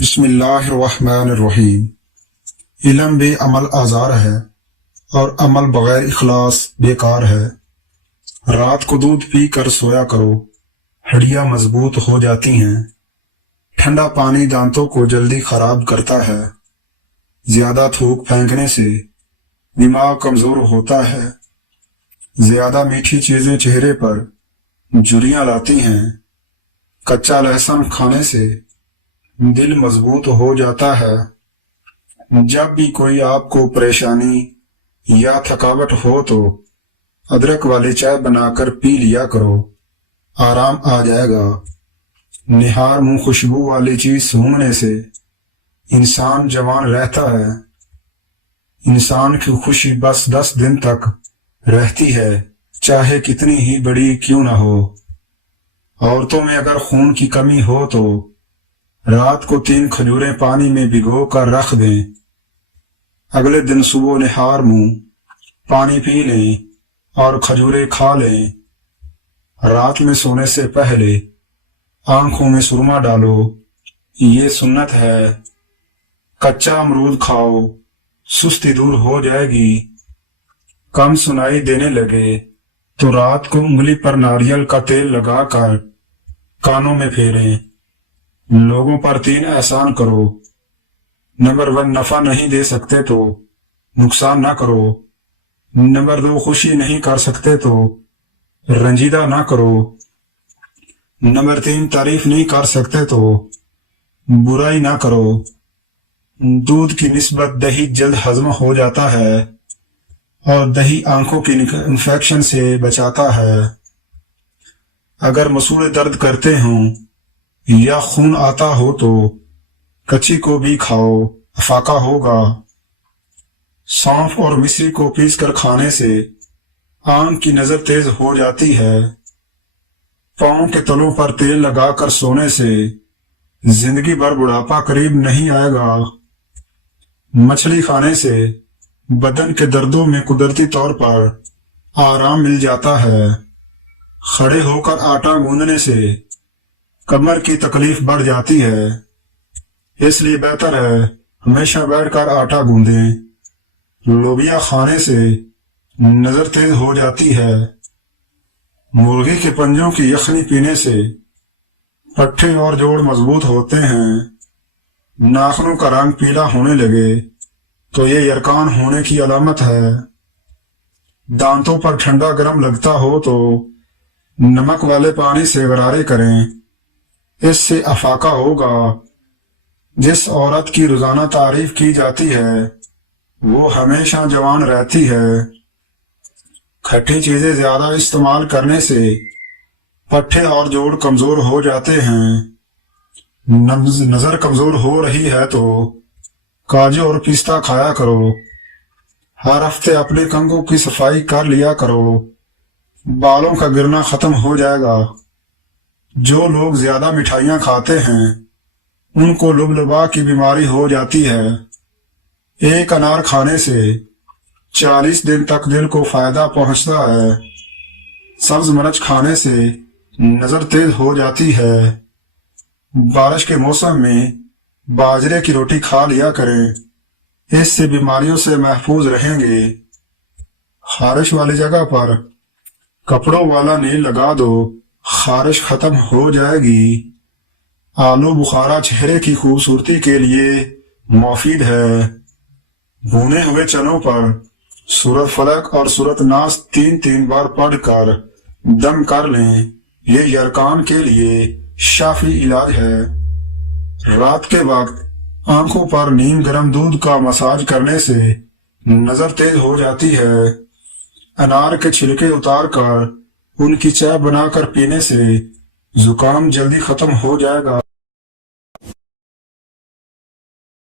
بسم اللہ الرحمن الرحیم۔ علم بے عمل آزار ہے اور عمل بغیر اخلاص بیکار ہے۔ رات کو دودھ پی کر سویا کرو، ہڈیاں مضبوط ہو جاتی ہیں۔ ٹھنڈا پانی دانتوں کو جلدی خراب کرتا ہے۔ زیادہ تھوک پھینکنے سے دماغ کمزور ہوتا ہے۔ زیادہ میٹھی چیزیں چہرے پر جھریاں لاتی ہیں۔ کچا لہسن کھانے سے دل مضبوط ہو جاتا ہے۔ جب بھی کوئی آپ کو پریشانی یا تھکاوٹ ہو تو ادرک والی چائے بنا کر پی لیا کرو، آرام آ جائے گا۔ نہار منہ خوشبو والی چیز سونگھنے سے انسان جوان رہتا ہے۔ انسان کی خوشی بس 10 دن تک رہتی ہے، چاہے کتنی ہی بڑی کیوں نہ ہو۔ عورتوں میں اگر خون کی کمی ہو تو رات کو 3 کھجوریں پانی میں بھگو کر رکھ دیں، اگلے دن صبح نہار منہ پانی پی لیں اور کھجوریں کھا لیں۔ رات میں سونے سے پہلے آنکھوں میں سرما ڈالو، یہ سنت ہے۔ کچا امرود کھاؤ، سستی دور ہو جائے گی۔ کم سنائی دینے لگے تو رات کو انگلی پر ناریل کا تیل لگا کر کانوں میں پھیریں۔ لوگوں پر 3 احسان کرو۔ نمبر 1، نفع نہیں دے سکتے تو نقصان نہ کرو۔ نمبر 2، خوشی نہیں کر سکتے تو رنجیدہ نہ کرو۔ نمبر 3، تعریف نہیں کر سکتے تو برائی نہ کرو۔ دودھ کی نسبت دہی جلد ہضم ہو جاتا ہے اور دہی آنکھوں کی انفیکشن سے بچاتا ہے۔ اگر مسوڑے درد کرتے ہوں یا خون آتا ہو تو کچی کو بھی کھاؤ، افاقہ ہوگا۔ سونف اور مصری کو پیس کر کھانے سے آنکھ کی نظر تیز ہو جاتی ہے۔ پاؤں کے تلوں پر تیل لگا کر سونے سے زندگی بھر بڑھاپا قریب نہیں آئے گا۔ مچھلی کھانے سے بدن کے دردوں میں قدرتی طور پر آرام مل جاتا ہے۔ کھڑے ہو کر آٹا گوندنے سے کمر کی تکلیف بڑھ جاتی ہے، اس لیے بہتر ہے ہمیشہ بیٹھ کر آٹا گوندیں۔ لوبیا کھانے سے نظر تیز ہو جاتی ہے۔ مرغی کے پنجوں کی یخنی پینے سے پٹھے اور جوڑ مضبوط ہوتے ہیں۔ ناخنوں کا رنگ پیلا ہونے لگے تو یہ یرکان ہونے کی علامت ہے۔ دانتوں پر ٹھنڈا گرم لگتا ہو تو نمک والے پانی سے غرارے کریں، اس سے افاقہ ہوگا۔ جس عورت کی روزانہ تعریف کی جاتی ہے وہ ہمیشہ جوان رہتی ہے۔ کھٹی چیزیں زیادہ استعمال کرنے سے پٹھے اور جوڑ کمزور ہو جاتے ہیں۔ نظر کمزور ہو رہی ہے تو کاجو اور پستہ کھایا کرو۔ ہر ہفتے اپنے کنگھوں کی صفائی کر لیا کرو، بالوں کا گرنا ختم ہو جائے گا۔ جو لوگ زیادہ مٹھائیاں کھاتے ہیں ان کو لبلبا کی بیماری ہو جاتی ہے۔ ایک انار کھانے سے 40 دن تک دل کو فائدہ پہنچتا ہے۔ سبز مرچ کھانے سے نظر تیز ہو جاتی ہے۔ بارش کے موسم میں باجرے کی روٹی کھا لیا کریں، اس سے بیماریوں سے محفوظ رہیں گے۔ خارش والی جگہ پر کپڑوں والا نیل لگا دو، خارش ختم ہو جائے گی۔ آلو بخارا چہرے کی خوبصورتی کے لیے مفید ہے۔ بھونے ہوئے چنوں پر سورۃ فلق اور سورۃ ناس 3 بار پڑھ کر دم کر لیں، یہ یرکان کے لیے شافی علاج ہے۔ رات کے وقت آنکھوں پر نیم گرم دودھ کا مساج کرنے سے نظر تیز ہو جاتی ہے۔ انار کے چھلکے اتار کر ان کی چائے بنا کر پینے سے زکام جلدی ختم ہو جائے گا۔